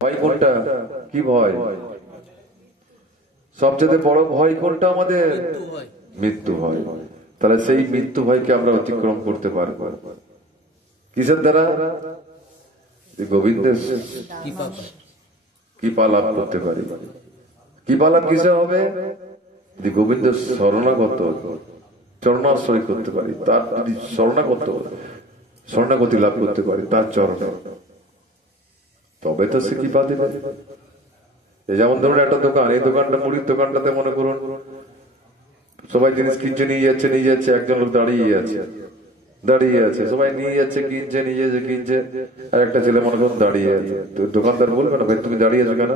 ভয় কোনটা? কি ভয়? সবচেয়ে বড় ভয় কোনটা আমাদের? মৃত্যু ভয়। তাহলে সেই মৃত্যু ভয়কে আমরা অতিক্রম করতে পারবো কিসের দ্বারা? গোবিন্দের কৃপা লাভ করতে পারি। কৃপা লাভ কিসে হবে? যদি গোবিন্দের শরণাগত চরণাশ্রয় করতে পারি, তার যদি শরণাগতি লাভ করতে পারি তার চরণে, তবে তো সে কৃপা দেবে। যেমন ধরুন একটা দোকান, এই দোকানটা মুড়ির দোকানটাতে মনে করুন সবাই জিনিস কিনছে, নিয়ে যাচ্ছে, একজন লোক দাঁড়িয়ে আছে, সবাই নিয়ে যাচ্ছে, কিনছে, আর একটা ছেলে মনে করুন দাঁড়িয়ে আছে। তো দোকানদার বলবে না, ভাই তুমি দাঁড়িয়ে আছো কেন?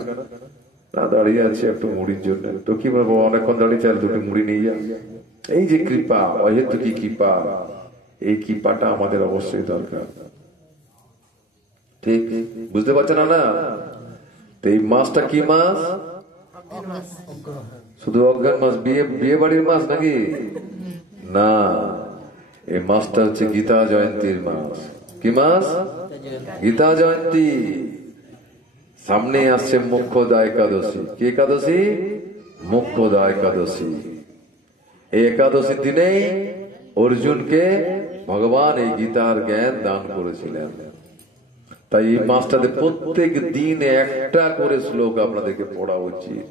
না, দাঁড়িয়ে আছে একটু মুড়ির জন্য। তো কি বলবো, অনেকক্ষণ দাঁড়িয়ে চাল, দুটো মুড়ি নিয়ে যা। এই যে কৃপা, অহেতুকী কৃপা, এই কৃপাটা আমাদের অবশ্যই দরকার। ঠিক বুঝতে পারছেন না? এই মাসটা কি মাস? শুধু অজ্ঞান মাস, বিয়ে বাড়ির মাস নাকি? না, এই মাসটা হচ্ছে গীতা জয়ন্তীর মাস। কি মাস? গীতা জয়ন্তী। সামনে আসছে মোক্ষদা একাদশী। কি একাদশী? মোক্ষদা একাদশী। এই একাদশীর দিনেই অর্জুনকে ভগবান এই গীতার জ্ঞান দান করেছিলেন। তাই এই মাসটাতে প্রত্যেক দিন একটা করে শ্লোক আপনাদেরকে পড়া উচিত,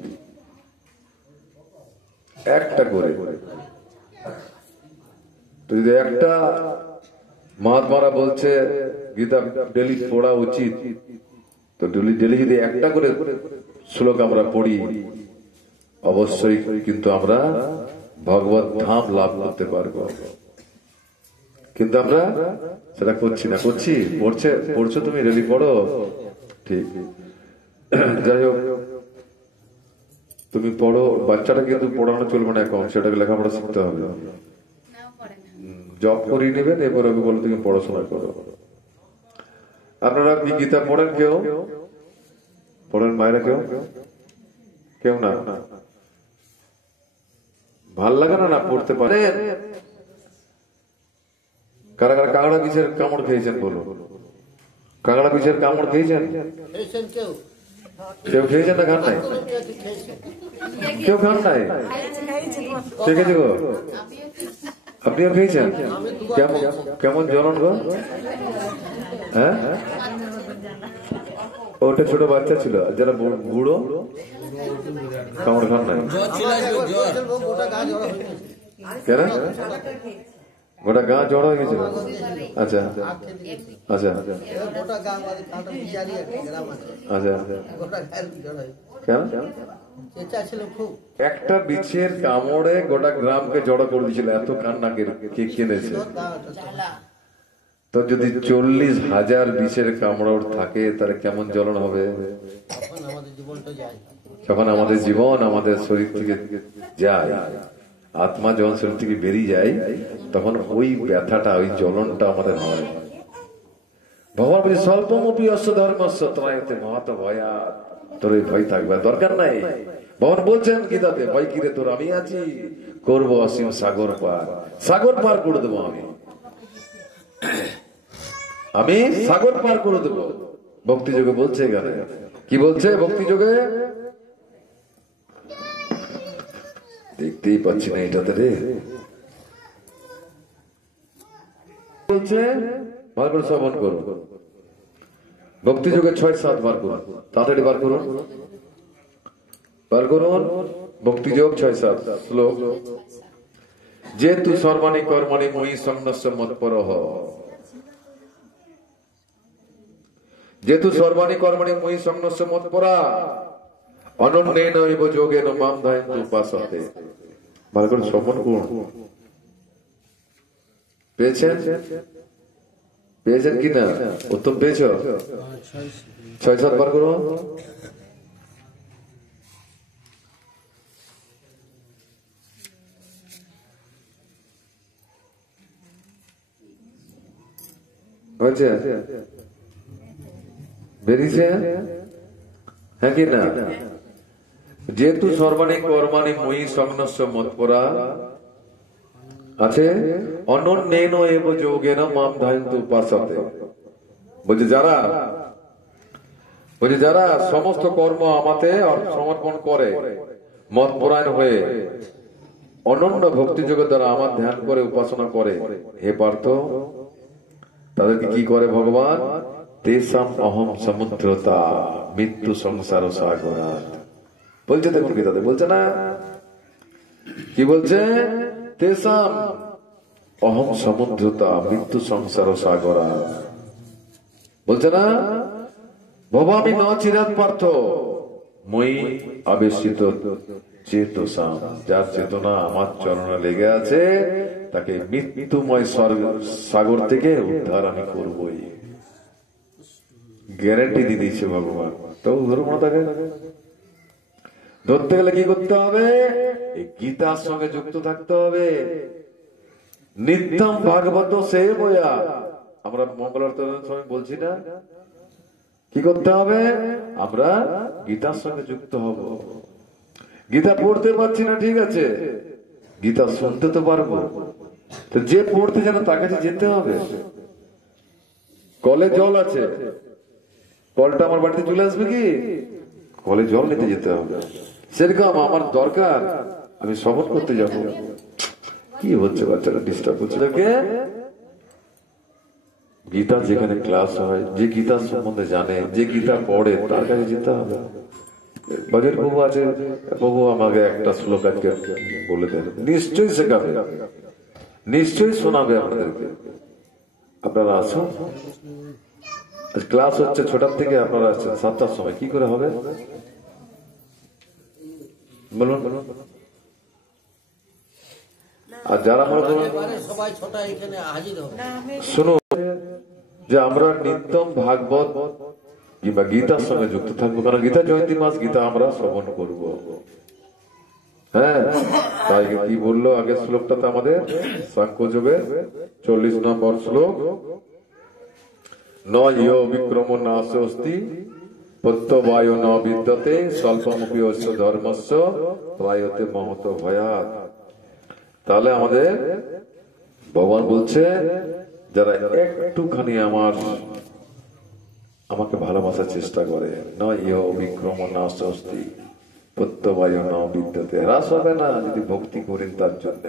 একটা করে। তো যদি একটা মহাত্মারা বলছে গীতা ডেলি পড়া উচিত, তো ডেলি যদি একটা করে শ্লোক আমরা পড়ি, অবশ্যই কিন্তু আমরা ভগবত ধাম লাভ করতে পারবো। কিন্তু আমরা সেটা করছি না। পড়ছো তুমি, ডেলি পড়ো, ঠিক। যাই হোক, তুমি পড়ো, বাচ্চাটা কিন্তু পড়ানো চলবে না এখন, সেটাকে লেখাপড়া শিখতে হবে। জব করিয়ে নেবেন, এরপর ওকে বলো তুমি পড়াশোনা করো। আপনারা কি গীতা পড়েন? কেউ পড়েন? মায়েরা কেউ না? ভাল লাগে না পড়তে পারেন? কারা কারা কাঁকড়া বিছের কামড় খেয়েছেন বলো? কাঁকড়া বিছের কামড় খেয়েছেন? কেউ খেয়েছেন না? খান নাই? কেউ খান নাই? খেয়েছে গো? আপনিও খেয়েছেন? কেমন জ্বলন গো? হ্যাঁ, ওটা ছোট বাচ্চা ছিল, যারা বুড়ো কামড় খান নাই কেন? গোটা গা জড় হয়ে গেছিল? আচ্ছা আচ্ছা আচ্ছা, কেন? একটা বিছের কামড়ে গোটা গ্রামকে জড়ো করে দিয়েছিল, এত কান্না কে কিনেছে। তো যদি 40,000 বিছের কামড় থাকে, তাহলে কেমন জ্বলন হবে? যখন আমাদের জীবন আমাদের শরীর থেকে যায়, আত্মা যখন শরীর থেকে বেরিয়ে যায়, তখন ওই ব্যথাটা, ওই জ্বলনটা আমাদের হয়। ভগবান বলছে স্বল্পমপি অশ্ব ধর্মস্য ত্রায়তে মহাত ভয়াৎ। তোর এই ভয় থাকবে দরকার নাই। ভগবান বলছেন গীতাতে, ভয় কিরে তোর, আমি আছি, করবো অসীম সাগর পার। সাগর পার করে দেবো আমি সাগর পার করে দেবো। ভক্তি যোগে বলছে এখানে। কি বলছে ভক্তি যোগে? দেখতেই পাচ্ছি না এটাতে রে। বলছে ভালো করে শ্রবণ করো, ভক্তি যোগে 6-7 বার করুন, তাড়াতাড়ি বার করুন। ভক্তি যোগ 6-7 শ্লোক। যেতু সর্বাণি কর্মণি মই সংন্যস্য মৎপরঃ। যেতু সর্বাণি কর্মণি মই সংন্যস্য মৎপরা অনন্যেন ইব যোগেন মাম ধ্যায়ন্তু উপাসতে। ভালো করে শ্রবণ করুন। পেয়েছেন কি না? উত্তম পেয়েছ? 6-7 বার করো। হয়েছে? বেরিয়েছে? হ্যাঁ কি না? যেহেতু সর্বাণী কর্মাণি মই সংন্যস্য মৎপরা আছে, অনন্যেন এব যোগেন মাম ধ্যায়ন্তু উপাসতে। বলছে যারা বলছে যারা সমস্ত কর্ম আমাতে সমর্পণ করে মতপরায়ণ হয়ে অনন্য ভক্তিযোগের দ্বারা আমার ধ্যান করে উপাসনা করে, হে পার্থ, তাদেরকে কি করে ভগবান? তেসাম অহম সমুদ্রতা মৃত্যু সংসার সাগরাত বলছে। দেখুন গীতাতে বলছে না, কি বলছে? তেসাম অহম সমুদ্রতা মৃত্যু সংসার সাগরাত বলছে না, ভবামি ন চিরাৎ পার্থ মই আবেশিত চেতসাম, যার চেতনা আমার চরণে লেগে আছে তাকে মৃত্যুময় সাগর থেকে উদ্ধার আমি করবই। গ্যারান্টি দিয়ে দিচ্ছে ভগবান। তো ধরুন তাকে ধরতে গেলে কি করতে হবে? এই গীতার সঙ্গে যুক্ত থাকতে হবে। নিত্যম ভাগবত সে বয়া, আমরা মঙ্গলারতনের সময় বলছি না, কি করতে হবে? আমরা গীতার সঙ্গে যুক্ত হব। গীতা পড়তে পারছি না, ঠিক আছে, গীতা শুনতে তো পারবো। তো যে পড়তে জানে তার কাছে যেতে হবে। কলে জল আছে, কলটা আমার বাড়িতে চলে আসবে কি? কলে জল নিতে যেতে হবে। সেরকম আমার দরকার, আমি শপথ করতে যাবো। কি হচ্ছে বাচ্চারা ডিস্টার্ব হচ্ছে? গীতা যেখানে ক্লাস হয়, যে গীতার সম্বন্ধে জানে, যে গীতা পড়ে তার কাছে যেতে হবে। বাগের প্রভু আছে, প্রভু আমাকে একটা শ্লোক আজকে বলে দেন, নিশ্চয়ই শেখাবে, নিশ্চয়ই শোনাবে আপনাদেরকে। আপনারা আসুন, ক্লাস হচ্ছে 6টার থেকে, আপনারা আসছেন 7টার সময়। কি করে হবে বলুন? আর যারা মনে করেন শুনুন যে আমরা নিত্যম ভাগবত কিংবা গীতার সঙ্গে যুক্ত থাকবো, কারণ গীতা জয়ন্তী মাস, গীতা আমরা শ্রবণ করব। হ্যাঁ, তাই কি বললো আগের শ্লোকটাতে আমাদের? সাংখ্যযোগের 40 নম্বর শ্লোক, ন ইয় বিক্রম নাশে অস্তি প্রত্যবায় ন বিদ্যতে স্বল্পমুখী অস্য ধর্মস্য প্রায়তে মহত ভয়াৎ। তাহলে আমাদের ভগবান বলছে যারা একটুখানি আমাকে ভালোবাসার চেষ্টা করে, না ইহ বিক্রম নাশ অস্তি প্রত্যবায় ন বিদ্যতে, হ্রাস হবে না যদি ভক্তি করেন তার জন্য।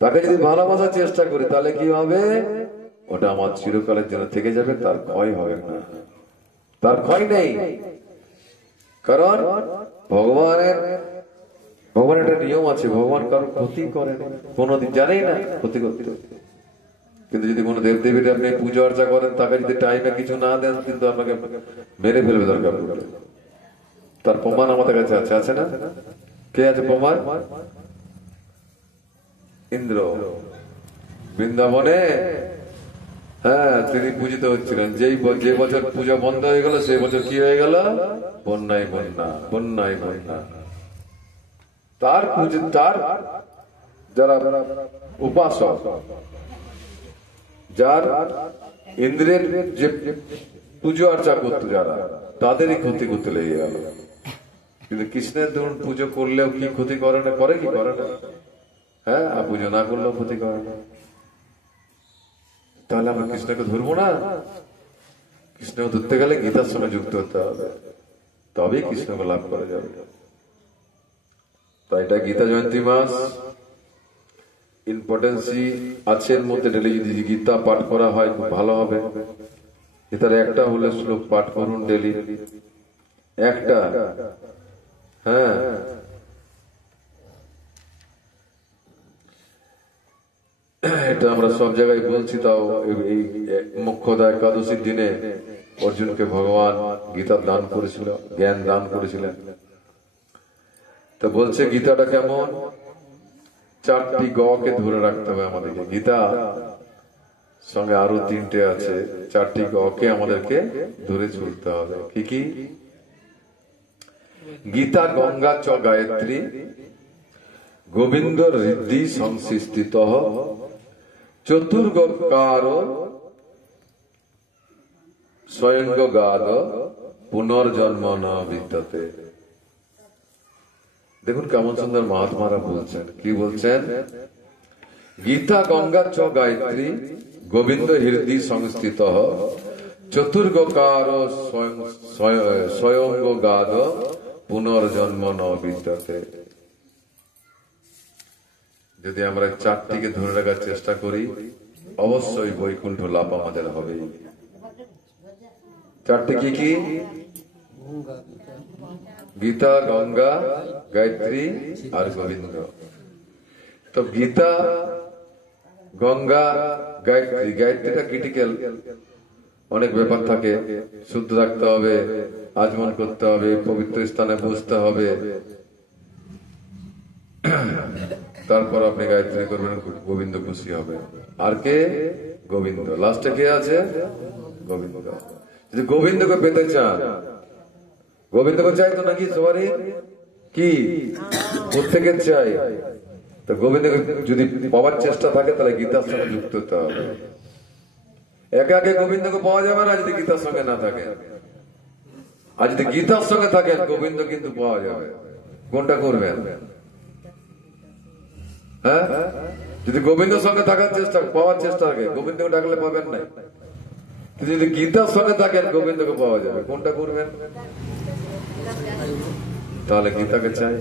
তাকে যদি ভালোবাসার চেষ্টা করি তাহলে কি হবে? ওটা আমার চিরকালের জন্য থেকে যাবে, তার ক্ষয় হবে না, তার ক্ষয় নেই। কারণ ভগবানের একটা নিয়ম আছে, ভগবান কারো ক্ষতি করেন কোনদিন, জানেই না ক্ষতি করতে। কিন্তু যদি কোনো দেব দেবীর আপনি পুজো অর্চা করেন, তাকে যদি টাইমে কিছু না দেন, কিন্তু আপনাকে মেরে ফেলবে দরকার পড়লে। তার প্রমাণ আমাদের কাছে আছে, আছে না? কে আছে প্রমাণ? ইন্দ্র বৃন্দাবনে, হ্যাঁ, তিনি পূজিত হচ্ছিলেন। যে বছর পূজা বন্ধ হয়ে গেল, সেই বছর কি হয়ে গেল? বন্যায় বন্যা, বন্যায় বন্যা। তার যারা উপাসক, যার ইন্দ্রের যে পুজো অর্চা করতো যারা, তাদেরই ক্ষতি করতে লেগে গেল। কিন্তু কৃষ্ণের ধরুন পুজো করলেও কি ক্ষতি করে না? করে কি করে না? হ্যাঁ, আর পুজো না করলেও ক্ষতি করে না। তাহলে আমরা কৃষ্ণকে ধরবো না? কৃষ্ণকে ধরতে গেলে গীতার সঙ্গে যুক্ত হতে হবে, তবেই কৃষ্ণকে লাভ করা যাবে। তাই এটা গীতা জয়ন্তী মাস, ইম্পর্টেন্সি আছে এর মধ্যে। ডেলি যদি গীতা পাঠ করা হয় খুব ভালো হবে। গীতার একটা হলে শ্লোক পাঠ করুন ডেলি, একটা। হ্যাঁ, এটা আমরা সব জায়গায় বলছি। তাও এই মুখ্যদা একাদশীর দিনে অর্জুনকে ভগবান গীতা দান করেছিল, জ্ঞান দান করেছিলেন। তো বলছে গীতাটা কেমন? 4টি গ-কে ধরে রাখতে হবে আমাদেরকে। গীতা সঙ্গে আরো 3টে আছে, 4টি গ-কে আমাদেরকে ধরে চলতে হবে। কি কি? গীতা গঙ্গা চ গায়ত্রী গোবিন্দ হৃদি সংস্থিত চতুর্গকার স্বয়ং গাদ পুনর্জন্ম ন বিদ্যতে। দেখুন কেমন সুন্দর মহাত্মারা বলছেন। কি বলছেন? গীতা গঙ্গা চ গায়ত্রী গোবিন্দ হৃদি সংস্থিত চতুর্গকার স্বয়ং গাদ পুনর্জন্ম ন বিদ্যতে। যদি আমরা চারটিকে ধরে রাখার চেষ্টা করি, অবশ্যই বৈকুণ্ঠ লাভ আমাদের হবে। চারটি কি কি? গীতা, গঙ্গা, গায়ত্রী আর গোবিন্দ। তো গীতা, গঙ্গা, গায়ত্রী। গায়ত্রীটা ক্রিটিক্যাল, অনেক ব্যাপার থাকে। শুদ্ধ রাখতে হবে, আচমন করতে হবে, পবিত্র স্থানে বসতে হবে, তারপর আপনি গায়ত্রী করবেন, গোবিন্দ খুশি হবে। আর কে? গোবিন্দ। লাস্টে কে আছে? গোবিন্দ। যদি গোবিন্দকে পেতে চান, গোবিন্দকে চাই তো নাকি সবারই? কি প্রত্যেকে চাই? তো গোবিন্দকে যদি পাওয়ার চেষ্টা থাকে, তাহলে গীতার সঙ্গে যুক্ত হতে হবে। একে একে গোবিন্দকে পাওয়া যাবে না যদি গীতার সঙ্গে না থাকে। আর যদি গীতার সঙ্গে থাকে, গোবিন্দ কিন্তু পাওয়া যাবে। কোনটা করবেন? হ্যাঁ, যদি গোবিন্দের সঙ্গে থাকার চেষ্টা, পাওয়ার চেষ্টা থাকে, গোবিন্দকে ডাকলে পাবেন না। যদি গীতার সঙ্গে থাকেন, গোবিন্দকে পাওয়া যাবে। কোনটা করবেন? তাহলে গীতাকে চাই।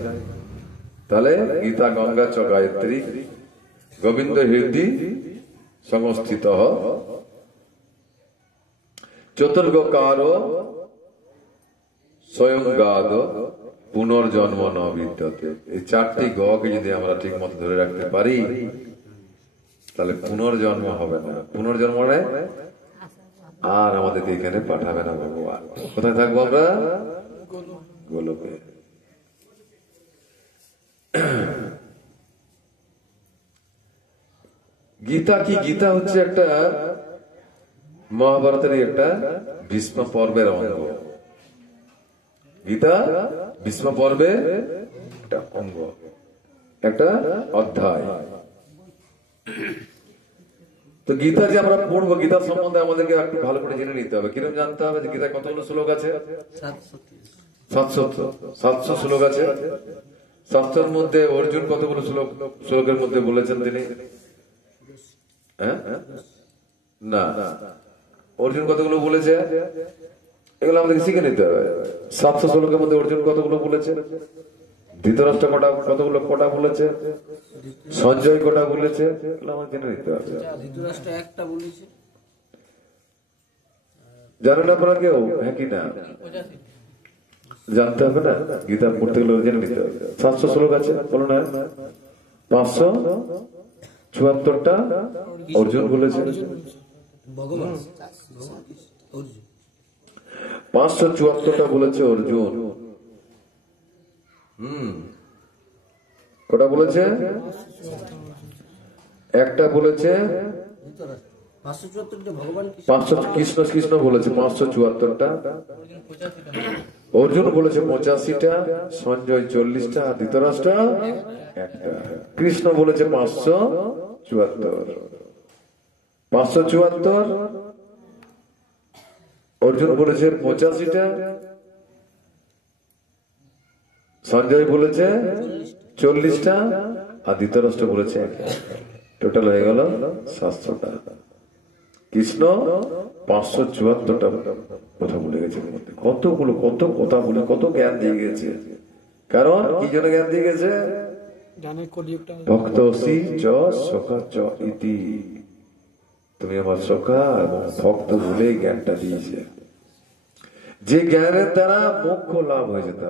তাহলে গীতা, গঙ্গা চ গায়ত্রী, গোবিন্দ হৃদি সংস্থিত চতুর্গকার স্বয়ং গাদ পুনর্জন্ম ন বিদ্যতে। এই চারটি গকে যদি আমরা ঠিক মতো ধরে রাখতে পারি, তাহলে পুনর্জন্ম হবে না। পুনর্জন্ম আর আমাদের এখানে পাঠাবে না ভগবান। কোথায় থাকবো আমরা? গোলকে। গীতা কি? গীতা হচ্ছে একটা মহাভারতের একটা ভীষ্ম পর্বের অঙ্গ। গীতা ভীষ্ম পর্বের একটা অঙ্গ, একটা অধ্যায়। তো গীতা যে আমরা পড়বো, গীতার সম্বন্ধে আমাদেরকে একটু ভালো করে জেনে নিতে হবে। কিরকম জানতে হবে যে গীতায় কতগুলো শ্লোক আছে? 700 শ্লোক আছে। 700-র মধ্যে অর্জুন কতগুলো শ্লোকের মধ্যে বলেছেন তিনি? না, অর্জুন কতগুলো বলেছে? এগুলো আমাদেরকে শিখে নিতে হবে। 700 শ্লোকের মধ্যে অর্জুন কতগুলো বলেছে? ধৃতরাষ্ট্র কতগুলো কটা বলেছে? সঞ্জয় কটা বলেছে? এগুলো আমাদের জেনে নিতে হবে। জানেন আপনারা কেউ? হ্যাঁ কি না? জানতে হবে না? গীতা পড়তে গেলে জেনে নিতে হবে। 700 শ্লোক আছে, বলো না? 574টা অর্জুন বলেছে। 574টা বলেছে অর্জুন। কটা বলেছে? একটা বলেছে কৃষ্ণ কৃষ্ণ বলেছে 574টা, অর্জুন বলেছে 85টা, সঞ্জয় 40টা, ধৃতরাষ্ট্র একটা। কৃষ্ণ বলেছে 574, অর্জুন বলেছে 85টা, সঞ্জয় বলেছে 40টা, আর ধৃতরাষ্ট্র বলেছে একটা। টোটাল হয়ে গেল 700টা। কৃষ্ণ 574টা কথা বলে গেছে। কতগুলো, কত কথা বলে, কত জ্ঞান দিয়ে গেছে। কারণ কি জন্য জ্ঞান দিয়ে গেছে? ভক্ত সখা চ ইতি, তুমি আমার সখা এবং ভক্ত বলে জ্ঞানটা দিয়েছে। যে জ্ঞানের দ্বারা মোক্ষ লাভ হয়ে যেত।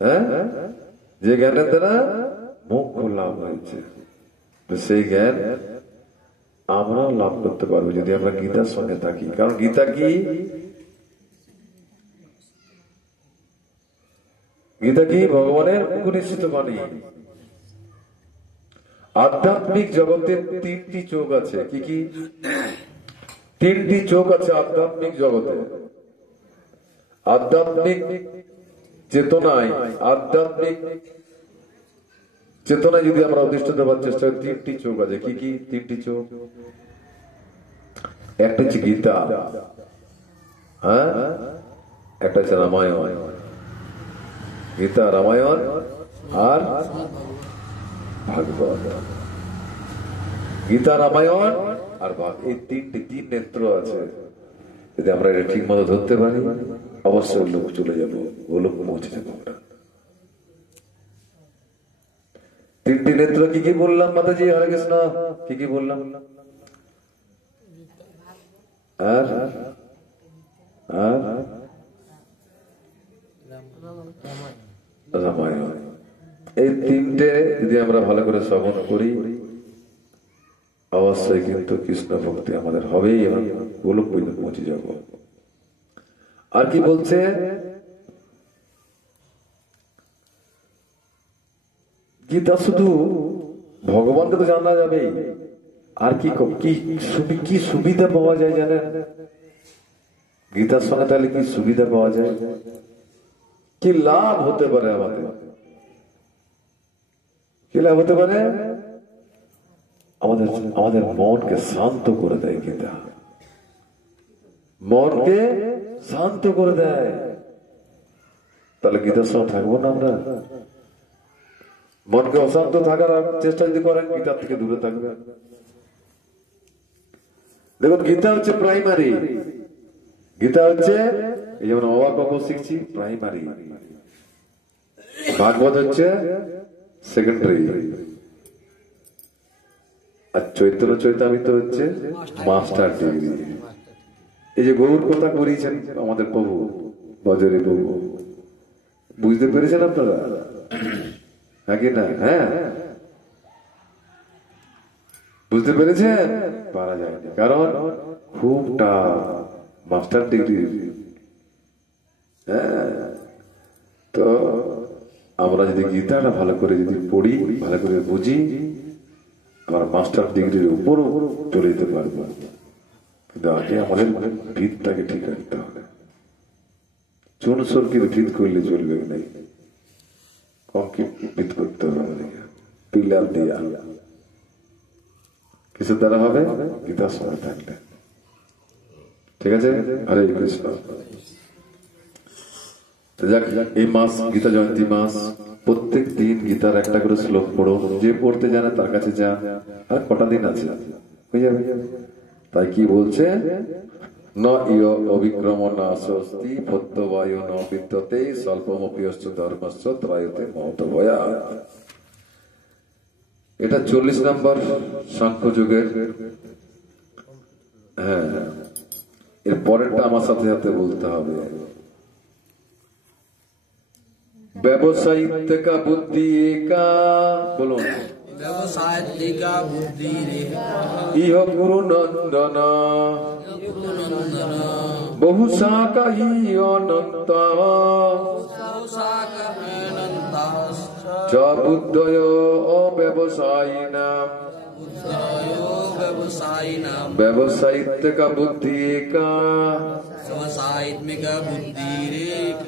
হ্যাঁ, যে জ্ঞানের দ্বারা মোক্ষ লাভ হয়েছে, তো সেই জ্ঞান আমরা লাভ করতে পারবো যদি আমরা গীতার সঙ্গে থাকি। কারণ গীতা কি? গীতা কি? ভগবানের উপনিষদ বাণী। আধ্যাত্মিক জগতের 3টি চোখ আছে। কি কি? 3টি চোখ আছে আধ্যাত্মিক জগতে। আধ্যাত্মিক চেতনায়, আধ্যাত্মিক চেতনায় যদি আমরা অধিষ্ঠিত হওয়ার চেষ্টা করি, 3টি চোখ আছে। কি কি 3টি চোখ? একটা হচ্ছে গীতা, হ্যাঁ, একটা হচ্ছে রামায়ণ। গীতা, রামায়ণ আর ভাগবত। গীতা, রামায়ণ আর বাঘ, এই তিন নেত্র আছে। যদি আমরা এটা ঠিক মতো ধরতে পারি, অবশ্যই লোক চলে যাবো, গোলক পৌঁছে যাবো আমরা। তিনটি নেত্র কি কি বললাম মাতাজি? হরে কৃষ্ণ। কি কি বললাম? আর রামায়ণ। এই তিনটে যদি আমরা ভালো করে শ্রবণ করি, অবশ্যই কিন্তু কৃষ্ণ ভক্তি আমাদের হবেই এবং গোলক পর্যন্ত পৌঁছে যাব। আর কি বলছে? গীতা শুধু ভগবানকে তো জানা যাবে, আর কি সুবিধা পাওয়া যায় জানেন? গীতার সঙ্গে তাহলে কি সুবিধা পাওয়া যায়, কি লাভ হতে পারে আমাদের? কি লাভ হতে পারে? আমাদের মনকে শান্ত করে দেয় গীতা, মনকে শান্ত করে দেয়। তাহলে গীতার সঙ্গে থাকবো না আমরা? মনকে অশান্ত থাকার চেষ্টা যদি করেন, গীতার থেকে দূরে থাকবে। দেখুন, গীতা হচ্ছে প্রাইমারি, গীতা হচ্ছে এই যেমন অবাক শিখছি প্রাইমারি, ভাগবত হচ্ছে সেকেন্ডারি, আর চৈতন্য চৈতামৃত হচ্ছে মাস্টার ডিগ্রি। এই যে গৌর কথা করিয়েছেন আমাদের প্রভু, বজরে প্রভু, বুঝতে পেরেছেন আপনারা? হ্যাঁ কি না? হ্যাঁ, বুঝতে পেরেছেন? পারা যায় না, কারণ খুব মাস্টার ডিগ্রি। হ্যাঁ, তো আমরা যদি গীতাটা ভালো করে যদি পড়ি, ভালো করে বুঝি, আমরা মাস্টার ডিগ্রির উপরও চলে যেতে পারবো। কিন্তু আগে আমাদের ভিতটাকে ঠিক রাখতে হবে। চুন সরকির ভিত করলে চলবে নাই, কংক্রিট ভিত করতে হবে আমাদেরকে, পিলার দিয়া। কিছু দ্বারা হবে? গীতার সময় থাকলে। ঠিক আছে? হরে কৃষ্ণ। এই মাস গীতা জয়ন্তী মাস, প্রত্যেক দিন গীতার একটা করে শ্লোক পড়ো। যে পড়তে জানে তার কাছে যান। আর কটা দিন আছে, হয়ে যাবে। তাই কি বলছে? ন ইয় অবিক্রম না স্বস্তি ভদ্রবায়ু ন বিদ্যতে স্বল্পমপিয়শ্চ ধর্মশ্চ ত্রায়তে মহত ভয়া। এটা 40 নম্বর সাংখ্য যুগের। হ্যাঁ, এর পরেরটা আমার সাথে সাথে বলতে হবে। ব্যবসায়িক বুদ্ধি একা, বলুন। ব্যবসায়িক বুদ্ধি ইহ গুরু নন্দন বহু শাখা হি অনন্ত চ বুদ্ধয় অব্যবসায়িনাম ব্যবসায়িক বুদ্ধি একা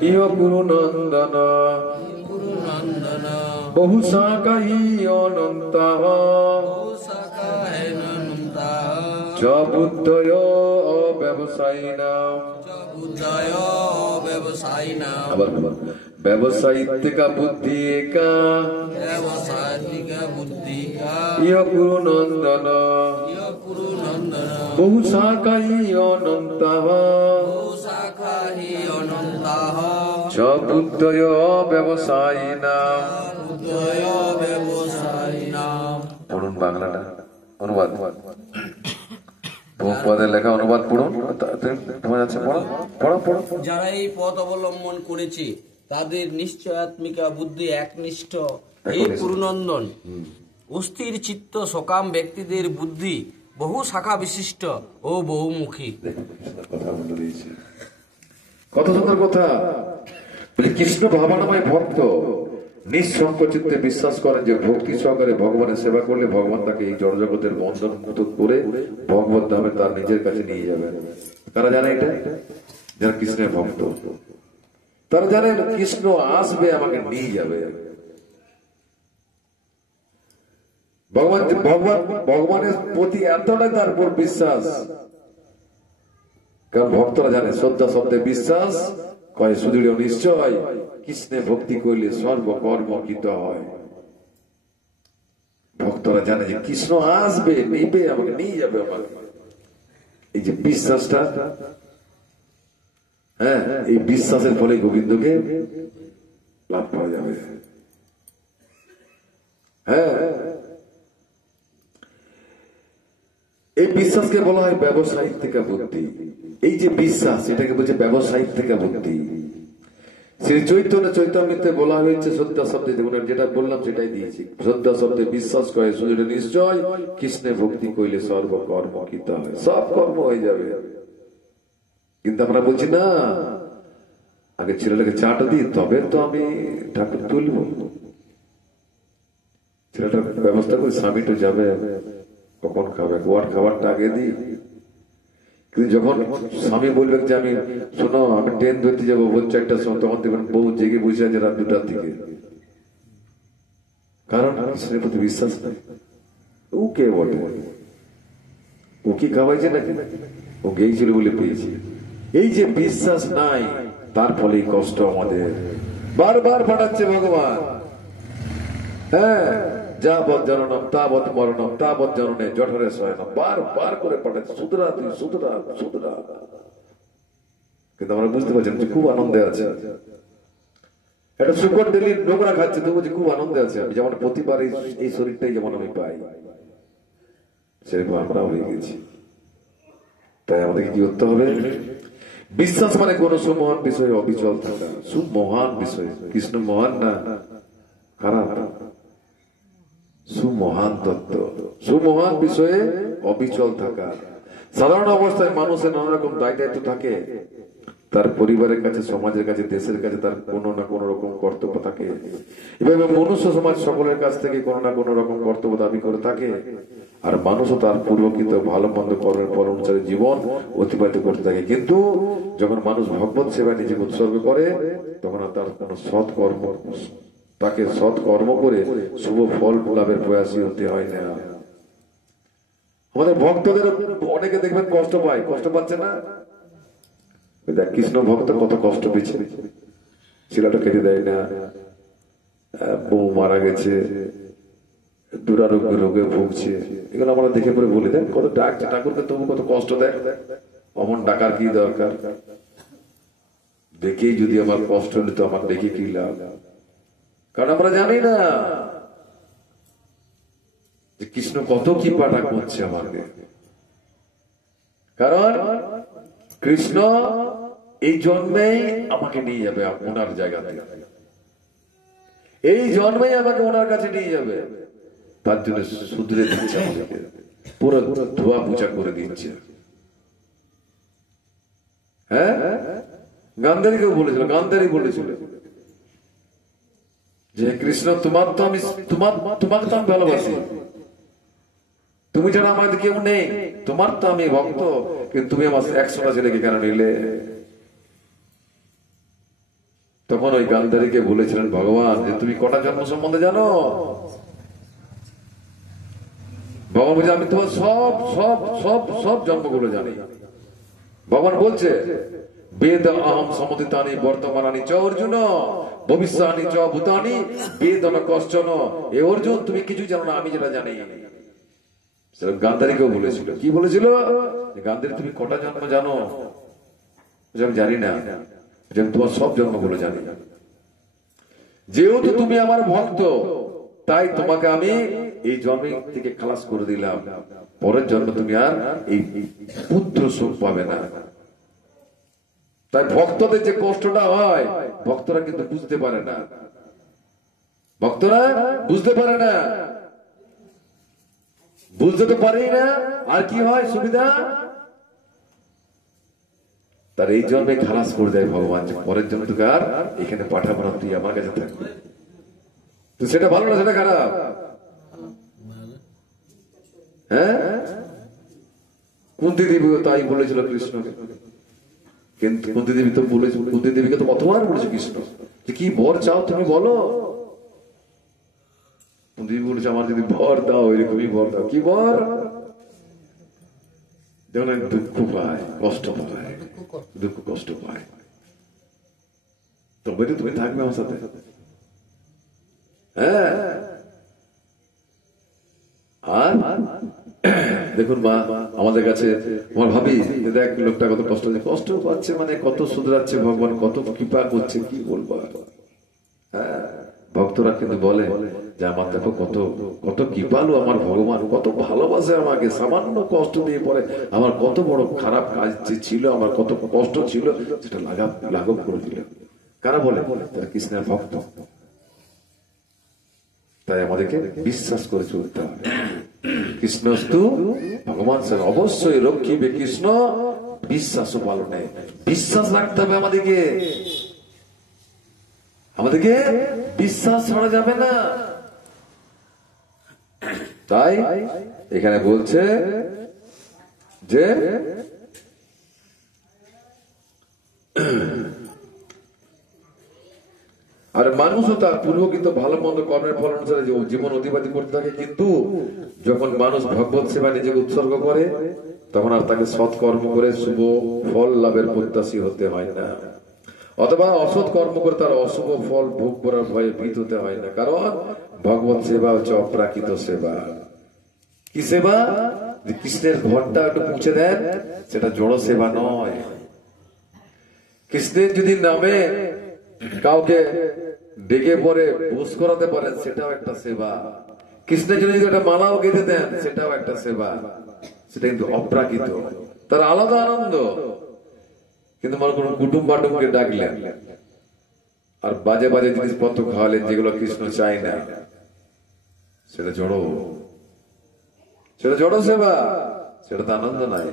ইহ গুরু নন্দন বহু শাখা হি অনন্ত চ বুদ্ধয় অব্যবসায়িনাম। আবার ব্যবসায়িক বুদ্ধি একা ইহ গুরু নন্দন বহু শাখা হি অনন্ত চ বুদ্ধয় ব্যবসায়িনাম। পড়ুন বাংলাটা, অনুবাদ পদের লেখা অনুবাদ পড়ুন। তোমার আছে, পড়ো পড়ো পড়ো। যারা এই পথ অবলম্বন করেছে তাদের নিশ্চয়াত্মিকা বুদ্ধি একনিষ্ঠ। এই গুরুনন্দন অস্থির চিত্ত সকাম ব্যক্তিদের বুদ্ধি বহু শাখা বিশিষ্ট ও বহুমুখী। কত সুন্দর কথা। কৃষ্ণ ভাবনাময় ভক্ত নিঃসংকোচিতে বিশ্বাস করেন যে ভক্তি সহকারে ভগবানের সেবা করলে ভগবান তাকে এই জড়জগতের বন্ধন মুক্ত করে ভগবত ধামে তার নিজের কাছে নিয়ে যাবেন। তারা জানে এটা, যারা কৃষ্ণের ভক্ত, তারা জানেন কৃষ্ণ আসবে, আমাকে নিয়ে যাবে। ভগবানের প্রতি এতটাই তার উপর বিশ্বাস, কারণ ভক্তরা জানে শ্রদ্ধা শব্দে বিশ্বাস কয় সুদৃঢ় নিশ্চয় কৃষ্ণে ভক্তি করলে সর্বকর্ম কৃত হয়। ভক্তরা জানে যে কৃষ্ণ আসবে, নিবে, আমাকে নিয়ে যাবে। আমাকে এই যে বিশ্বাসটা, হ্যাঁ, এই বিশ্বাসের ফলে গোবিন্দকে লাভ করা যাবে। হ্যাঁ, এই বিশ্বাসকে বলা হয় ব্যবসায়িক থেকে বুদ্ধি। এই যে বিশ্বাস, এটাকে বলছে ব্যবসায়িক থেকে বুদ্ধি। শ্রী চৈতন্যতে বলা হয়েছে শ্রদ্ধা শব্দে, যেটা বললাম সেটাই দিয়েছি। শ্রদ্ধা শব্দে বিশ্বাস করে সুযোগে নিশ্চয় কৃষ্ণে ভক্তি করলে সর্বকর্ম কৃত হয়, সব কর্ম হয়ে যাবে। কিন্তু আমরা বলছি না, আগে ছেলেটাকে চাটা দিই তবে তো আমি ঠাকুর তুলব, ছেলেটার ব্যবস্থা করি, স্বামী তো যাবে, কখন খাবে, ওর খাবারটা আগে দিই। কিন্তু যখন স্বামী বলবে যে আমি শোনো আমি ট্রেন ধরতে যাবো বলছে একটা সময়, তখন দেখবেন বউ জেগে বসে আছে রাত 2টার দিকে। কারণ স্বামীর প্রতি বিশ্বাস নাই। ও কে বলে, ও কি খাওয়াইছে নাকি, ও গেছিল বলে পেয়েছি। এই যে বিশ্বাস নাই, তার ফলে কষ্ট আমাদের বারবার পাঠাচ্ছে ভগবান। হ্যাঁ, যাবৎ জননম তাবৎ মরণম তাবৎ জননে জঠরে শয়নম, বারবার করে পাঠাচ্ছে, সুতরা তুই সুতরা সুতরা। কিন্তু আমরা বুঝতে পারছি যে খুব আনন্দে আছে। একটা শুকর ডেলি নোংরা খাচ্ছে, তো বলছি খুব আনন্দে আছে আমি, যেমন প্রতিবার এই শরীরটাই যেমন আমি পাই, সেরকম আমরা হয়ে গেছি। তাই আমাদেরকে কি করতে হবে? বিশ্বাস মানে কোন সুমহান বিষয়ে অবিচল থাকা। সুমহান বিষয়, কৃষ্ণ মহান না খারাপ, সুমহান তত্ত্ব, সুমহান বিষয়ে অবিচল থাকা। সাধারণ অবস্থায় মানুষের নানা রকম দায় দায়িত্ব থাকে, তার পরিবারের কাছে, সমাজের কাছে, দেশের কাছে তার কোনো না কোনো রকম কর্তব্য থাকে। এভাবে মনুষ্য সমাজ সকলের কাছ থেকে কোনো না কোনো রকম কর্তব্য দাবি করে থাকে। আর মানুষও তার পূর্বকৃত ভালো মন্দ কর্মের ফল অনুসারে জীবন অতিবাহিত করতে থাকে। কিন্তু যখন মানুষ ভগবত সেবায় নিজেকে উৎসর্গ করে, তখন আর তার কোন সৎ কর্ম, তাকে সৎ কর্ম করে শুভ ফল লাভের প্রয়াসী হতে হয় না। আমাদের ভক্তদের অনেকে দেখবেন কষ্ট পায়, কষ্ট পাচ্ছে না? দেখ কৃষ্ণ ভক্ত কত কষ্ট পেয়েছে, ছেলেটা খেতে দেয় না, বউ মারা গেছে, দুরারোগ্য রোগে ভুগছে, এগুলো আমরা দেখে পরে বলি, দেখ কত ডাকছে ঠাকুরকে, তবু কত কষ্ট দেয়, অমন ডাকার কি দরকার? দেখেই যদি আমার কষ্ট নিত, আমার দেখে কি লাভ? কারণ আমরা জানি না যে কৃষ্ণ কত কি পাঠা করছে আমাকে। কারণ কৃষ্ণ এই জন্মেই আমাকে নিয়ে যাবে ওনার জায়গাতে, এই জন্মেই আমাকে ওনার কাছে নিয়ে যাবে। তার জন্য শুধরে দিচ্ছে আমাদেরকে, পুরো ধোয়া পূজা করে দিচ্ছে। হ্যাঁ, গান্ধারীকেও বলেছিল, গান্ধারী বলেছিল যে কৃষ্ণ তোমার তো আমি, তোমাকে তো আমি ভালোবাসি, তুমি ছাড়া আমাদের কেউ নেই, তোমার তো আমি ভক্ত, কিন্তু তুমি আমার 100টা ছেলেকে কেন নিলে? তখন ওই গান্ধারীকে বলেছিলেন ভগবান যে তুমি কটা জন্ম সম্বন্ধে জানো? ভগবান বলছে আমি তোমার সব সব সব সব জন্মগুলো জানি। ভগবান বলছে বেদ অহম সমতিতানি বর্তমানানি চ অর্জুন ভবিষ্যানি চ ভূতানি বেদন কশ্চন। এ অর্জুন তুমি কিছু জানো না, আমি যেটা জানি। গান্ধারীকেও বলেছিল, কি বলেছিল? গান্ধারী তুমি কটা জন্ম জানো? আমি জানি না, তোমার সব জন্মগুলো জানি। যেহেতু তুমি আমার ভক্ত, তাই তোমাকে আমি এই জন্ম থেকে খালাস করে দিলাম, পরের জন্ম তুমি আর এই পুত্র সুখ পাবে না। তাই ভক্তদের যে কষ্টটা হয়, ভক্তরা কিন্তু বুঝতে পারে না, ভক্তরা বুঝতে পারে না, বুঝতে তো পারেই না। আর কি হয় সুবিধা? তার এই জন্মে খালাস করে দেয় ভগবান, যে পরের জন্য তোকে আর এখানে পাঠাবো না, তুই আমার কাছে থাকবি। তো সেটা ভালো না, সেটা খারাপ? হ্যাঁ, কুন্তী দেবী তাই বলেছিল কৃষ্ণকে। কিন্তু কুন্তী দেবী তো বলেছিল, কুন্তী দেবীকে তো কতবার বলেছে কৃষ্ণ যে কি বর চাও তুমি বলো। কুন্তী দেবী বলেছে আমার যদি বর দাও এরকমই বর দাও। কি বর? যেমন দুঃখ পায়, কষ্ট পায়, দুঃখ কষ্ট পায়, তবে তো তুমি থাকবে আমার সাথে। হ্যাঁ, আর দেখুন মা আমাদের কাছে আমার ভাবি দেখ লোকটা কত কষ্ট পাচ্ছে, মানে কত শুধরাচ্ছে ভগবান, কত কৃপা করছে, কি বলবো। হ্যাঁ, ভক্তরা কিন্তু বলে যে আমার দেখো কত কত কৃপালু আমার ভগবান, কত ভালোবাসে আমাকে, সামান্য কষ্ট দিয়ে পরে আমার কত বড় খারাপ কাজ যে ছিল, আমার কত কষ্ট ছিল সেটা লাঘব করে দিল। কারা বলে? তারা কৃষ্ণের ভক্ত। তাই আমাদেরকে বিশ্বাস করে চলতে হবে। কৃষ্ণস্তু ভগবান স্যার অবশ্যই রক্ষিবে কৃষ্ণ বিশ্বাস পালনে। বিশ্বাস রাখতে হবে আমাদেরকে, আমাদেরকে বিশ্বাস ছাড়া যাবে না। তাই এখানে বলছে যে আর মানুষও তার পূর্বকৃত ভালো মন্দ কর্মের ফল অনুসারে জীবন অতিবাহিত করতে থাকে, কিন্তু যখন মানুষ ভগবত সেবা নিজেকে উৎসর্গ করে তখন আর তাকে সৎকর্ম করে শুভ ফল লাভের প্রত্যাশী হতে হয় না, অথবা অসৎ কর্ম করে তার অশুভ ফল ভোগ করার ভয়ে ভীত হতে হয় না। কারণ ভগবত সেবা হচ্ছে অপ্রাকৃত সেবা। কি সেবা? কৃষ্ণের ঘরটা একটু মুছে দেন, সেটা জড় সেবা নয়। কৃষ্ণের যদি নামে কাউকে ডেকে পরে বোস করাতে পারেন, সেটাও একটা সেবা। কৃষ্ণের জন্য যদি একটা মালাও গেঁথে দেন, সেটাও একটা সেবা। সেটা কিন্তু অপ্রাকৃত, তার আলাদা আনন্দ। কিন্তু আমার কোন কুটুম বাটুমকে ডাকলেন আর বাজে বাজে জিনিসপত্র খাওয়ালেন যেগুলো কৃষ্ণ চাই না, সেটা জড়, সেটা জড় সেবা, সেটা তো আনন্দ নাই।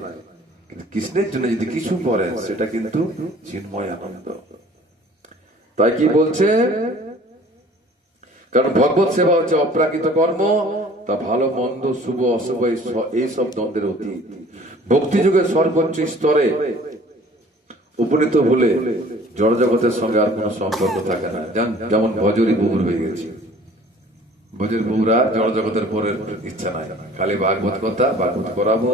কিন্তু কৃষ্ণের জন্য যদি কিছু করেন সেটা কিন্তু চিন্ময় আনন্দ। তাই কি বলছে? কারণ ভগবত সেবা হচ্ছে অপ্রাকৃত কর্ম, তা ভালো মন্দ শুভ অশুভ এইসব দ্বন্দ্বের অতীত। ভক্তি যুগের সর্বোচ্চ স্তরে উপনীত হলে জড় জগতের সঙ্গে আর কোন সম্পর্ক থাকে না। যেমন ভজরি বহুর হয়ে গেছে, ভজরি বহুরা জড় জগতের পরের ইচ্ছা নাই, খালি ভাগবত কথা ভাগবত করাবো,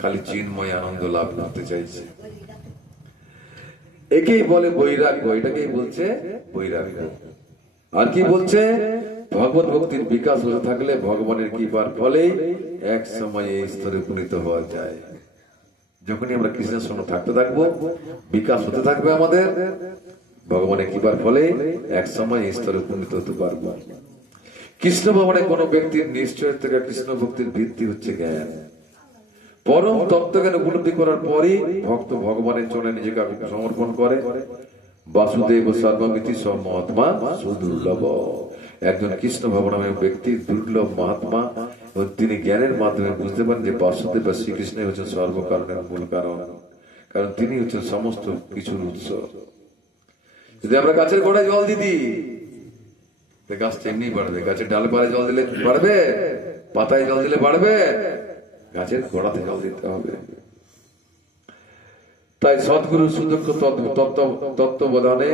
খালি চিন্ময় আনন্দ লাভ করতে চাইছে। একেই বলে বৈরাগ্য, এটাকেই বলছে বৈরাগ্য। আর কি বলছে? ভগবত ভক্তির বিকাশ হতে থাকলে ভগবানের কৃপার ফলেই এক সময় এই স্তরে উপনীত হওয়া যায়। যখনই আমরা কৃষ্ণের সঙ্গে থাকতে থাকবো, বিকাশ হতে থাকবে আমাদের, ভগবানের কৃপার ফলে এক সময় এই স্তরে উপনীত হতে পারবো। কৃষ্ণ ভগবানের কোন ব্যক্তির নিশ্চয় থেকে কৃষ্ণ ভক্তির ভিত্তি হচ্ছে জ্ঞান। পরম তত্ত্বজ্ঞান উপলব্ধি করার পরই ভক্ত ভগবানের চরণে নিজেকে সমর্পণ করে। বাসুদেব সর্বমিতি সব মহাত্মা সুদুর্লভ। একজন কৃষ্ণ ভগবানের ব্যক্তি দুর্লভ মহাত্মা, এবং তিনি জ্ঞানের মাধ্যমে বুঝতে পারেন যে বাসুদেব বা শ্রীকৃষ্ণই হচ্ছেন সর্বকারণের মূল কারণ, কারণ তিনি হচ্ছেন সমস্ত কিছুর উৎস। যদি আমরা গাছের গোড়ায় জল দিই, গাছটা এমনি বাড়বে। গাছের ডালে পাড়ে জল দিলে বাড়বে? পাতায় জল দিলে বাড়বে? গাছের গোড়াতে জল দিতে হবে। তাই সদ্গুরু সুদক্ষ তত্ত্ববোধনে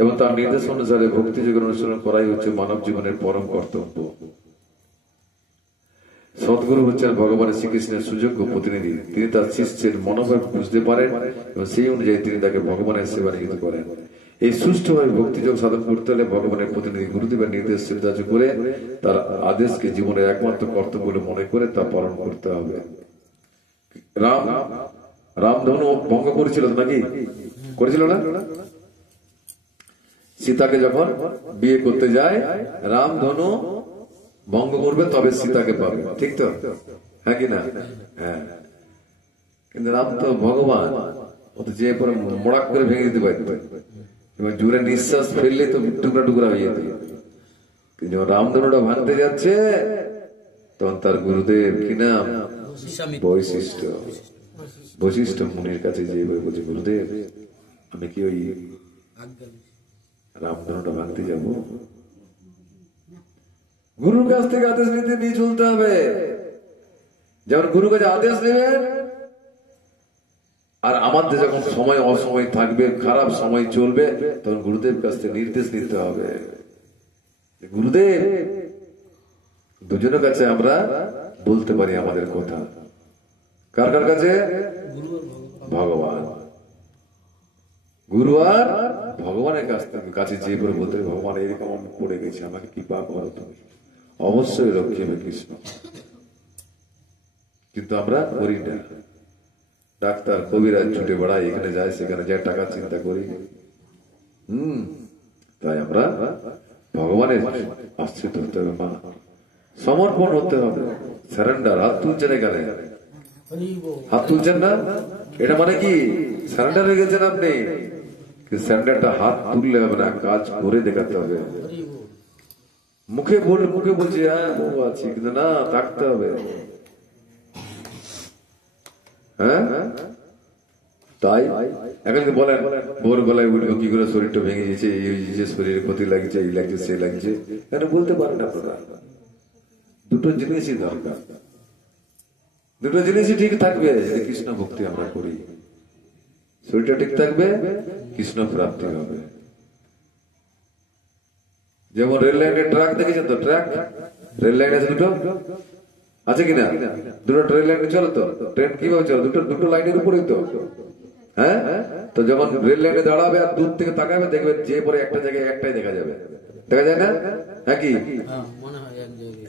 এবং তার নির্দেশ অনুসারে ভক্তি যোগের অনুসরণ করাই হচ্ছে মানব জীবনের পরম কর্তব্য। সদ্গুরু হচ্ছেন ভগবানের শ্রীকৃষ্ণের সুযোগ্য প্রতিনিধি। তিনি তার শিষ্যের মনোভাব বুঝতে পারেন এবং সেই অনুযায়ী তিনি তাকে ভগবানের সেবা নিয়োজিত করেন। এই সুষ্ঠুভাবে ভক্তিযোগ সাধন করতে হলে ভগবানের প্রতিনিধি গুরুদেবের নির্দেশ শ্রদ্ধার্য করে তার আদেশকে জীবনের একমাত্র কর্তব্য বলে মনে করে তা পালন করতে হবে। রামধনু ভঙ্গ করেছিল নাকি? করেছিল না? সীতাকে যখন বিয়ে করতে যায়, রামধনু ভঙ্গ করবে তবে সীতাকে পাবে, ঠিক তো? হ্যাঁ কি না? হ্যাঁ। কিন্তু রাম তো ভগবান, ও তো যে পরে মোড়াক করে ভেঙে দিতে পারত, এবার জোরে নিঃশ্বাস ফেললে তো টুকরা টুকরা হয়ে যেত। যখন রামধনুটা ভাঙতে যাচ্ছে তখন তার গুরুদেব কি নাম? বৈশিষ্ট্য। বৈশিষ্ট্য মুনির কাছে যে বলছে, গুরুদেব আমি কি ওই রামধনুটা ভাঙতে যাব? গুরুর কাছ থেকে আদেশ নিয়ে চলতে হবে। যেমন গুরুর কাছে আদেশ নেবেন, আর আমাদের যখন সময় অসময় থাকবে, খারাপ সময় চলবে, তখন গুরুদেব কাছ থেকে নির্দেশ নিতে হবে। গুরুদেব, দুজনের কাছে আমরা বলতে পারি আমাদের কথা। কার কার কাছে? ভগবান, গুরু আর ভগবানের কাছে যে করে বলতে, ভগবান এরকম আমি পড়ে গেছি, আমাকে কৃপা করো তুমি। অবশ্যই রক্ষিবে কৃষ্ণ। কিন্তু আমরা করি না। ডাক্তার কবিরাজ ছুটে বেড়ায়, এখানে যায় সেখানে যায়, টাকা চিন্তা করি। তাই আমরা ভগবানের আশ্রিত হতে হবে, মা সমর্পণ হতে হবে, সারেন্ডার। হাত তুলছেন এখানে, হাত তুলছেন না, এটা মানে কি সারেন্ডার হয়ে গেছেন আপনি। সারেন্ডারটা হাত তুললে হবে না, কাজ করে দেখাতে হবে। মুখে বলছি হ্যাঁ বউ আছি, কিন্তু না, থাকতে হবে। হ্যাঁ, তাই এখন বলেন ভোরবেলায় উঠবো কি করে, শরীরটা ভেঙে গেছে, এই হয়েছে, শরীরে ক্ষতি লাগছে, এই লাগছে, সে লাগছে, কেন বলতে পারেন আপনারা? দুটো জিনিসই দরকার, দুটো জিনিসই ঠিক থাকবে। কৃষ্ণ ভক্তি আমরা করি, শরীরটা ঠিক থাকবে, কৃষ্ণ প্রাপ্তি হবে। যেমন রেল লাইনের ট্রাক দেখেছেন তো, ট্রাক রেল লাইন আছে দুটো, আছে কিনা? দুটো ট্রেন লাইনে চলো তো, ট্রেন কিভাবে চলো? দুটো লাইনের উপরেই তো। হ্যাঁ, তো যখন রেল লাইনে দাঁড়াবে আর দূর থেকে তাকাবে, দেখবে যে পরে একটা জায়গায় একটাই দেখা যাবে, দেখা যায় না? হ্যাঁ কি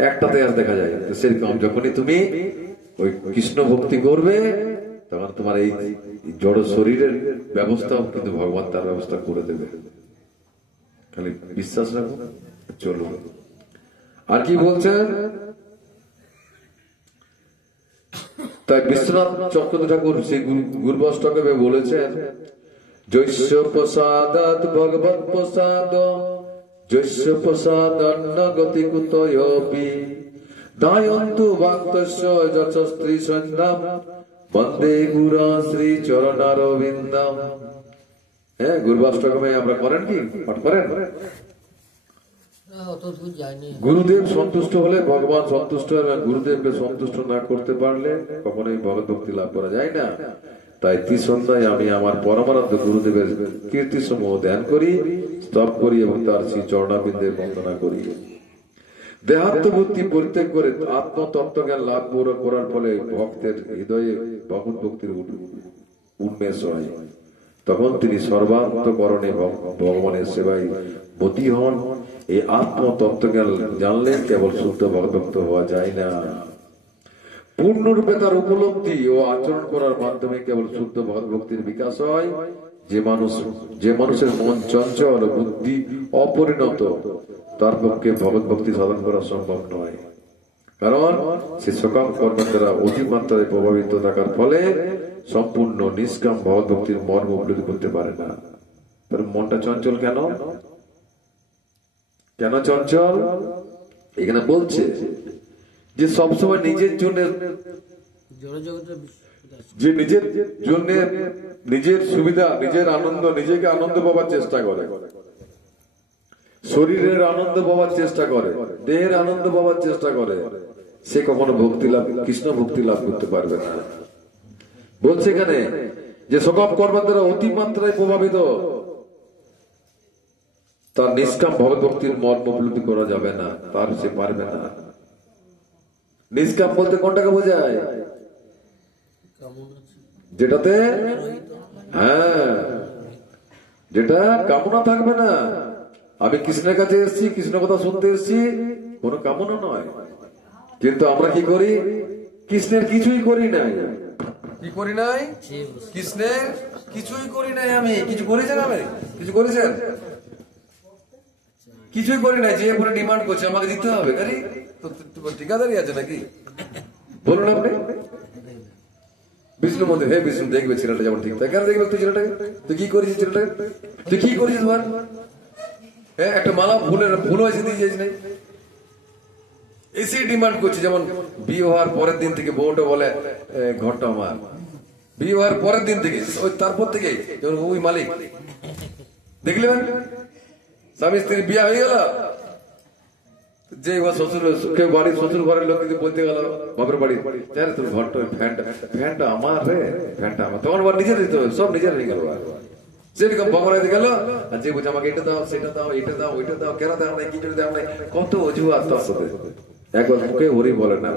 একটাতে আর দেখা যায়। তো সেরকম যখনই তুমি ওই কৃষ্ণ ভক্তি করবে, তখন তোমার এই জড় শরীরের ব্যবস্থাও কিন্তু ভগবান তার ব্যবস্থা করে দেবে। খালি বিশ্বাস রাখো, চলো। আর কি বলছেন? তাই বিশ্বনাথ চক্রবর্তী ঠাকুর সেই গুরুবাষ্টকে বলেছেন, জৈস্য প্রসাদাৎ ভগবৎ প্রসাদ, জৈস্য প্রসাদান্ন গতি কুতয়োপি, দায়ন্তু বাক্তস্য যচ স্ত্রী সন্ধ্যাম, বন্দে গুরু শ্রী চরণারবিন্দম। হ্যাঁ, গুরুবাষ্টকমে আমরা করেন কি, পাঠ করেন? গুরুদেব সন্তুষ্ট হলে ভগবান সন্তুষ্ট হবে, গুরুদেবকে সন্তুষ্ট না করতে পারলে কখনোই ভগবত ভক্তি লাভ করা যায় না। তাই ত্রিসন্ধ্যায় আমি আমার পরমারাধ্য গুরুদেবের কীর্তি সমূহ ধ্যান করি, স্তব করি এবং তার শ্রী চরণাবিন্দে বন্দনা করি। দেহাত্মবুদ্ধি পরিত্যাগ করে আত্মতত্ত্ব জ্ঞান লাভ করার ফলে ভক্তের হৃদয়ে ভগবত ভক্তির উন্মেষ হয়। তখন তিনি সর্বান্তকরণে ভগবানের সেবায় মতি হন। এই আত্মতত্ত্ব জ্ঞান জানলে কেবল শুদ্ধ ভক্ত হওয়া যায় না, পূর্ণরূপে তার উপলব্ধি ও আচরণ করার মাধ্যমে কেবল শুদ্ধ ভক্তির বিকাশ হয়। যে মানুষের মন চঞ্চল, বুদ্ধি অপরিণত, তার পক্ষে ভগবত ভক্তি সাধন করা সম্ভব নয়। কারণ সে সকাম কর্মের দ্বারা অতিমাত্রায় প্রভাবিত থাকার ফলে সম্পূর্ণ নিষ্কাম ভগবত ভক্তির মর্ম উপলব্ধি করতে পারে না। তার মনটা চঞ্চল কেন? কেন চঞ্চল? এখানে বলছে যে সবসময় নিজের জন্য, যে নিজের জন্য, নিজের সুবিধা, নিজের আনন্দ, নিজেকে আনন্দ পাওয়ার চেষ্টা করে, শরীরের আনন্দ পাওয়ার চেষ্টা করে, দেহের আনন্দ পাওয়ার চেষ্টা করে, সে কখনো ভক্তি লাভ, কৃষ্ণ ভক্তি লাভ করতে পারবে না। বলছে এখানে যে সকল কর্মের দ্বারা অতিমাত্রায় প্রভাবিত, তার নিষ্কাম ভগবত ভক্তির মর্ম উপলব্ধি করা যাবে না, তার সে পারবে না। নিষ্কাম বলতে কোনটাকে বোঝায়? যেটাতে, হ্যাঁ, যেটা কামনা থাকবে না। আমি কৃষ্ণের কাছে এসেছি, কৃষ্ণ কথা শুনতে এসেছি, কোন কামনা নয়। কিন্তু আমরা কি করি? কৃষ্ণের কিছুই করি নাই। কি করি নাই? কৃষ্ণের কিছুই করি নাই। আমি কিছু করেছেন? আমি কিছু করেছেন? কিছুই করি নাই। যে পরে ডিমান্ড করছে আমাকে দিতে হবে, আরে ঠিকাদারি আছে নাকি? বলুন আপনি। বিষ্ণু মন্দির, হে বিষ্ণু দেখবে ছেলেটা যেমন ঠিক থাকে, কেন দেখবে তুই ছেলেটাকে? তুই কি করেছিস ছেলেটাকে? তুই কি করেছিস? হ্যাঁ, একটা মালা ভুল হয়েছে দিয়ে যাইস নাই, এসে ডিমান্ড করছে। যেমন বিয়ে হওয়ার পরের দিন থেকে বউটা বলে ঘরটা আমার, বিয়ে হওয়ার পরের দিন থেকে, ওই তারপর থেকে ওই মালিক দেখলেন, স্বামী স্ত্রী বিয়ে হয়ে গেল, যে শ্বশুর, কেউ বাড়ির শ্বশুর ঘরের লোক বলতে গেল বাপের বাড়ি, তোর ঘরটা, ফ্যানটা আমার রে, ফ্যানটা আমার, তখন নিজের দিতে হবে, সব নিজের হয়ে গেল। সেরকম ভগবান গেল, আর যে বলছে আমাকে এটা দাও, সেটা দাও, এটা দাও, ওইটা দাও, কেন দাও নাই, কিছু দাও নাই, কত অজুহাত তার সাথে। একবার মুখে হরি বলে না।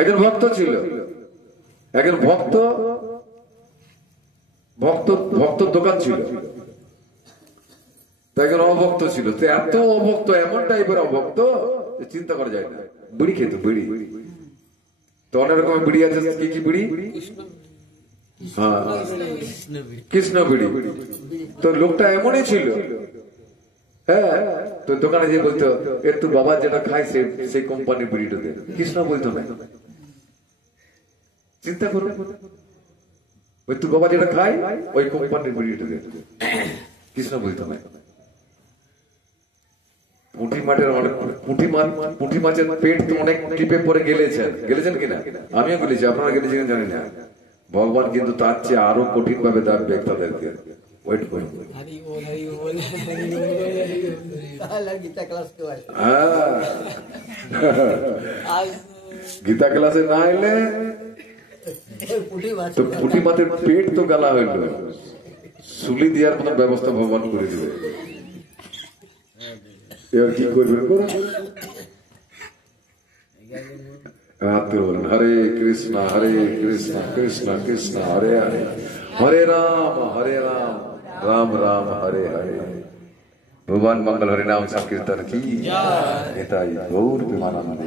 একজন ভক্ত ছিল, একজন ভক্ত দোকান ছিল, একজন অভক্ত ছিল। তো এত অভক্ত, এমন টাইপের অভক্ত চিন্তা করা যায় না। বিড়ি খেত, বিড়ি। তো অনেক রকমের বিড়ি আছে, কি কি বিড়ি? হ্যাঁ, কৃষ্ণ বিড়ি। তো লোকটা এমনই ছিল, হ্যাঁ, তো দোকানে যে বলতো একটু বাবা যেটা খায় সেই কোম্পানির বিড়িটা দে, কৃষ্ণ বলতো না। চিন্তা করো, ওই তুই বাবা যেটা খায় ওই কোম্পানির বিড়িটা দে, কৃষ্ণ বলতো না। পুঁটি মাছের পেট তো অনেক টিপে পরে গেলেছেন কিনা? আমিও গেলেছি, আপনারা গেলেছেন জানি না। ভগবান কিন্তু তার চেয়ে আরো কঠিন ভাবে দাঁড়বে তাদেরকে। ওয়েট করুন। গীতা ক্লাসে না এলে তো পুঁটি মাছের পেট তো গালা হইল, সুলি দেওয়ার মতো ব্যবস্থা ভগবান করে দিবে। এবার কি করবেন? বলেন হরে কৃষ্ণ কৃষ্ণ কৃষ্ণ হরে হরে, হরে রাম রাম রাম হরে হরে। ভগবান मंगल हरि नाम संकीर्तन की। गौर प्रेमानंद।